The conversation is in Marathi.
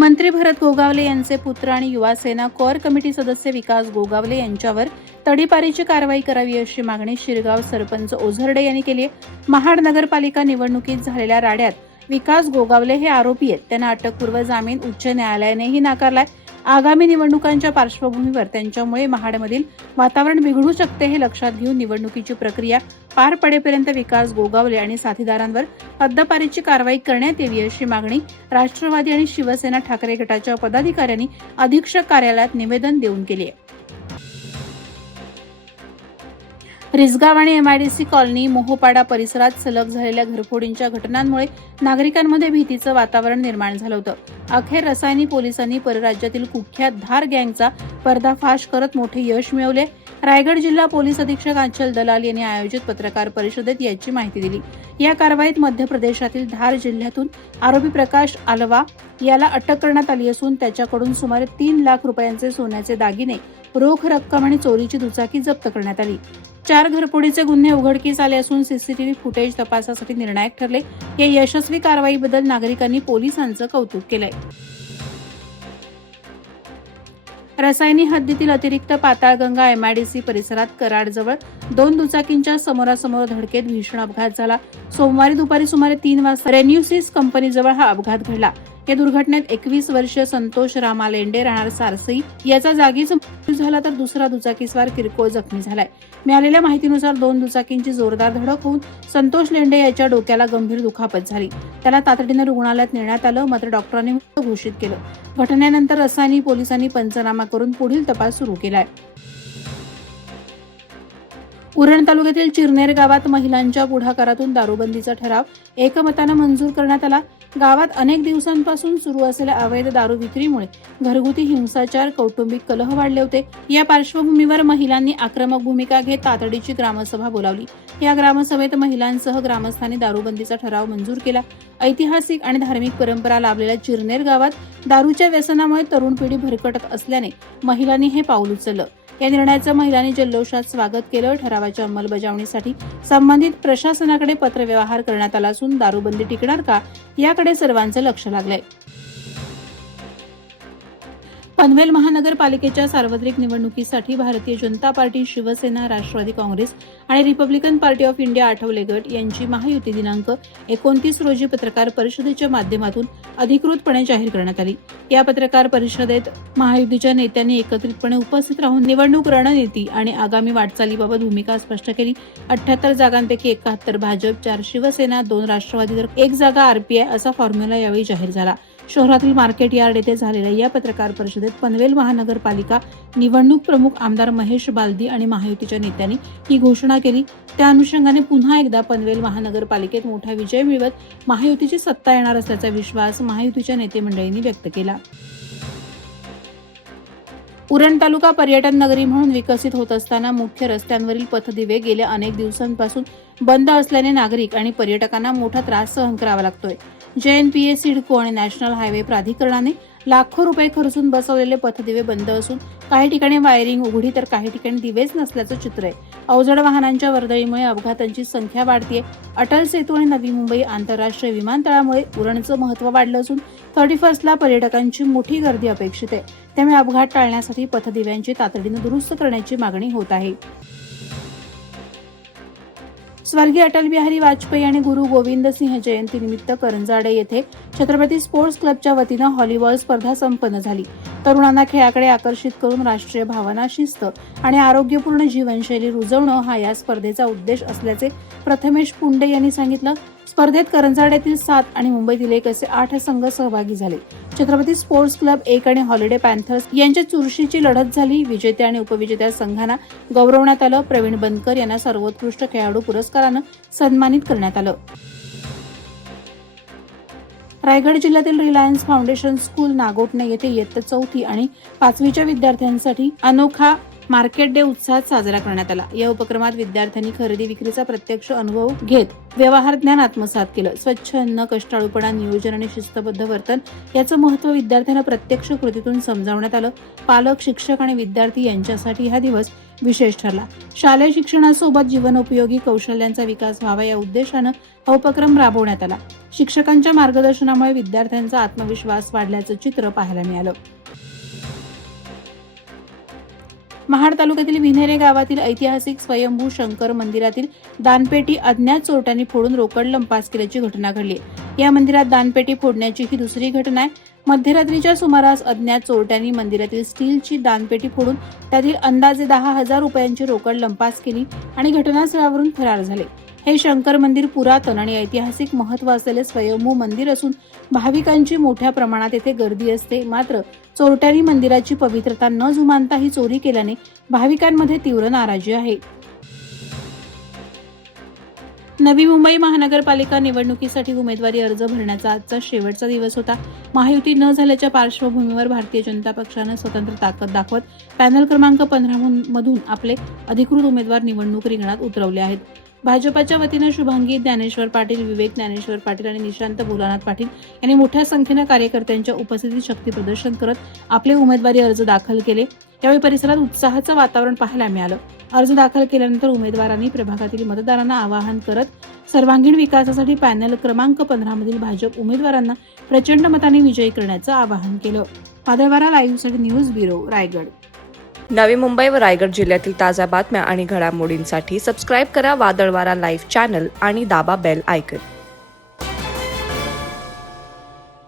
मंत्री भरत गोगावले यांचे पुत्र आणि युवा सेना कोअर कमिटी सदस्य विकास गोगावले यांच्यावर तडीपारीची कारवाई करावी अशी मागणी शिरगाव सरपंच ओझरडे यांनी केली आहे. महाड नगरपालिका निवडणुकीत झालेल्या राड्यात विकास गोगावले हे आरोपी आहेत. त्यांना अटकपूर्व जामीन उच्च न्यायालयानेही नाकारलाय. आगामी निवडणुकांच्या पार्श्वभूमीवर त्यांच्यामुळे महाडमधील वातावरण बिघडू शकते हे लक्षात घेऊन निवडणुकीची प्रक्रिया पार पडेपर्यंत विकास गोगावले आणि साथीदारांवर हद्दपारीची कारवाई करण्यात यावी अशी मागणी राष्ट्रवादी आणि शिवसेना ठाकरे गटाच्या पदाधिकाऱ्यांनी अधीक्षक कार्यालयात निवेदन देऊन केली आहे. रिसगाव आणि एमआयडीसी कॉलनी मोहोपाडा परिसरात सलग झालेल्या घरफोडींच्या घटनांमुळे नागरिकांमध्ये भीतीचं वातावरण निर्माण झालं होतं. अखेर रसायनी पोलिसांनी परराज्यातील कुख्यात धार गँगचा पर्दाफाश करत मोठे यश मिळवले. रायगड जिल्हा पोलीस अधीक्षक आंचल दलाल यांनी आयोजित पत्रकार परिषदेत याची माहिती दिली. या कारवाईत मध्य प्रदेशातील धार जिल्ह्यातून आरोपी प्रकाश आलवा याला अटक करण्यात आली असून त्याच्याकडून सुमारे 3 लाख रुपयांचे सोन्याचे दागिने, रोख रक्कम आणि चोरीची दुचाकी जप्त करण्यात आली. 4 घरफोडीचे गुन्हे उघडकीस आले असून सीसीटीव्ही फुटेज तपासासाठी निर्णायक ठरले. या यशस्वी कारवाईबद्दल नागरिकांनी पोलिसांचं कौतुक केलंय. रसायनी हद्दीतील अतिरिक्त पाताळगंगा एमआयडीसी परिसरात कराडजवळ 2 दुचाकींच्या समोरासमोर धडकेत भीषण अपघात झाला. सोमवारी दुपारी सुमारे 3 वाजता रेन्यूसिस कंपनीजवळ हा अपघात घडला. या दुर्घटनेत 21 वर्षीय संतोष रामा लेंडे राहणार सारसई याचा जागीच मृत्यू झाला तर दुसरा दुचाकीस्वार किरकोळ जखमी झालाय. मिळालेल्या माहितीनुसार 2 दुचाकींची जोरदार धडक होऊन संतोष लेंडे याच्या डोक्याला गंभीर दुखापत झाली. त्याला तातडीने रुग्णालयात नेण्यात आलं, मात्र डॉक्टरांनी मृत घोषित केलं. घटनेनंतर रसायनी पोलिसांनी पंचनामा करून पुढील तपास सुरू केलाय. उरण तालुक्यातील चिरनेर गावात महिलांच्या पुढाकारातून दारूबंदीचा ठराव एकमतानं मंजूर करण्यात आला. गावात अनेक दिवसांपासून सुरू असलेल्या अवैध दारू विक्रीमुळे घरगुती हिंसाचार, कौटुंबिक कलह वाढले होते. या पार्श्वभूमीवर महिलांनी आक्रमक भूमिका घेत तातडीची ग्रामसभा बोलावली. या ग्रामसभेत महिलांसह ग्रामस्थांनी दारूबंदीचा ठराव मंजूर केला. ऐतिहासिक आणि धार्मिक परंपरा लाभलेल्या चिरनेर गावात दारूच्या व्यसनामुळे तरुण पिढी भरकटत असल्याने महिलांनी हे पाऊल उचललं. या निर्णयाचं महिलांनी जल्लोषात स्वागत केलं. ठरावाच्या अंमलबजावणीसाठी संबंधित प्रशासनाकडे पत्रव्यवहार करण्यात आला असून दारूबंदी टिकणार का याकडे सर्वांचं लक्ष लागलंय. पनवेल महानगरपालिकेच्या सार्वत्रिक निवडणुकीसाठी भारतीय जनता पार्टी, शिवसेना, राष्ट्रवादी काँग्रेस आणि Republican party of India Athawale गट यांची महायुती दिनांक 29 रोजी पत्रकार परिषदेच्या माध्यमातून अधिकृतपणे जाहीर करण्यात आली. या पत्रकार परिषदेत महायुतीच्या नेत्यांनी एकत्रितपणे उपस्थित राहून निवडणूक रणनीती आणि आगामी वाटचालीबाबत भूमिका स्पष्ट केली. 78 जागांपैकी 71 भाजप, 4 शिवसेना, 2 राष्ट्रवादी तर 1 जागा आरपीआय असा फॉर्म्युला यावेळी जाहीर झाला. शहरातील मार्केट यार्ड येथे झालेल्या या पत्रकार परिषदेत पनवेल महानगरपालिका निवडणूक प्रमुख आमदार महेश बालदी आणि महायुतीच्या नेत्यांनी ही घोषणा केली. त्या अनुषंगाने पुन्हा एकदा पनवेल महानगरपालिकेत मोठा विजय मिळवत महायुतीची सत्ता येणार असल्याचा विश्वास महायुतीच्या नेते मंडळींनी व्यक्त केला. उरण तालुका पर्यटन नगरी म्हणून विकसित होत असताना मुख्य रस्त्यांवरील पथदिवे गेल्या अनेक दिवसांपासून बंद असल्याने नागरिक आणि पर्यटकांना मोठा त्रास सहन करावा लागतोय. JNPA, सिडको आणि नॅशनल हायवे प्राधिकरणाने लाखो रुपये खर्चून बसवलेले पथदिवे बंद असून काही ठिकाणी वायरिंग उघडी तर काही ठिकाणी दिवेच नसल्याचं चित्र आहे. अवजड वाहनांच्या वर्दळीमुळे अपघातांची संख्या वाढतीये. अटल सेतू आणि नवी मुंबई आंतरराष्ट्रीय विमानतळामुळे उरणचं महत्त्व वाढलं असून 31ला पर्यटकांची मोठी गर्दी अपेक्षित आहे. त्यामुळे अपघात टाळण्यासाठी पथदिव्यांची तातडीने दुरुस्त करण्याची मागणी होत आहे. स्वर्गीय अटल बिहारी वाजपेयी आणि गुरु गोविंद सिंह जयंतीनिमित्त करंजाडे येथे छत्रपती स्पोर्ट्स क्लबच्या वतीनं व्हॉलीबॉल स्पर्धा संपन्न झाली. तरुणांना खेळाकडे आकर्षित करून राष्ट्रीय भावना, शिस्त आणि आरोग्यपूर्ण जीवनशैली रुजवणं हा या स्पर्धेचा उद्देश असल्याचे प्रथमेश पुंडे यांनी सांगितलं. स्पर्धेत करंजाड्यातील 7 आणि मुंबईतील 1 असे 8 संघ सहभागी झाले. छत्रपती स्पोर्ट्स क्लब 1 आणि हॉलिडे पॅन्थर्स यांच्या चुरशीची लढत झाली. विजेत्या आणि उपविजेत्या संघांना गौरवण्यात आलं. प्रवीण बनकर यांना सर्वोत्कृष्ट खेळाडू पुरस्कारानं सन्मानित करण्यात आलं. रायगड जिल्ह्यातील रिलायन्स फाउंडेशन स्कूल नागोठणे येथे इयत्ता 4थी आणि 5वीच्या विद्यार्थ्यांसाठी अनोखा मार्केट डे उत्साहात साजरा करण्यात आला। या उपक्रमात विद्यार्थ्यांनी खरेदी विक्रीचा प्रत्यक्ष अनुभव घेत व्यवहार ज्ञान आत्मसात केलं। स्वच्छ अन्न, कष्टाळूपणा, नियोजन आणि शिस्तबद्ध वर्तन याचं महत्त्व विद्यार्थ्यांना प्रत्यक्ष कृतीतून समजावण्यात आलं। पालक, शिक्षक आणि विद्यार्थी यांच्यासाठी हा दिवस विशेष ठरला। शालेय शिक्षणासोबत जीवनोपयोगी कौशल्यांचा विकास व्हावा या उद्देशानं हा उपक्रम राबवण्यात आला। शिक्षकांच्या मार्गदर्शनामुळे विद्यार्थ्यांचा आत्मविश्वास वाढल्याचं चित्र पाहायला मिळालं। महाड तालुक्यातील विन्हेरे गावातील ऐतिहासिक स्वयंभू शंकर मंदिरातील दानपेटी अज्ञात चोरट्यांनी फोडून रोकड लंपास केल्याची घटना घडली। या मंदिरात दानपेटी फोडण्याची ही दुसरी घटना आहे। मध्यरात्रीच्या सुमारास अज्ञात चोरट्यांनी मंदिरातील स्टीलची दानपेटी फोडून त्यातील अंदाजे 10,000 रुपयांची रोकड लंपास केली आणि घटनास्थळावरून फरार झाले। हे शंकर मंदिर पुरातन आणि ऐतिहासिक महत्त्व असलेले स्वयंभू मंदिर असून भाविकांची मोठ्या प्रमाणात येथे गर्दी असते। मात्र चोरट्यांनी मंदिराची पवित्रता न जुमानता ही चोरी केल्याने भाविकांमध्ये तीव्र नाराजी आहे। नवी मुंबई महानगरपालिका निवडणुकीसाठी उमेदवारी अर्ज भरण्याचा आजचा शेवटचा दिवस होता। महायुती न झाल्याच्या पार्श्वभूमीवर भारतीय जनता पक्षानं स्वतंत्र ताकद दाखवत पॅनल क्रमांक 15 मधून आपले अधिकृत उमेदवार निवडणूक रिंगणात उतरवले आहेत। भाजपच्या वतीनं शुभांगी ज्ञानेश्वर पाटील, विवेक ज्ञानेश्वर पाटील आणि निशांत भोलानाथ पाटील यांनी मोठ्या संख्येनं कार्यकर्त्यांच्या उपस्थितीत शक्ती प्रदर्शन करत आपले उमेदवारी अर्ज दाखल केले। यावेळी परिसरात उत्साहाचं वातावरण पाहायला मिळालं। अर्ज दाखल केल्यानंतर उमेदवारांनी प्रभागातील मतदारांना आवाहन करत सर्वांगीण विकासासाठी पॅनल क्रमांक 15 मधील भाजप उमेदवारांना प्रचंड मताने विजयी करण्याचं आवाहन केलं। वादळवारा लाईव्हसाठी न्यूज ब्युरो, रायगड। नवी मुंबई व रायगड जिल्ह्यातील ताज्या बातम्या आणि घडामोडींसाठी सबस्क्राईब करा वादळवारा लाईव्ह चॅनल आणि दाबा बेल आयकॉन।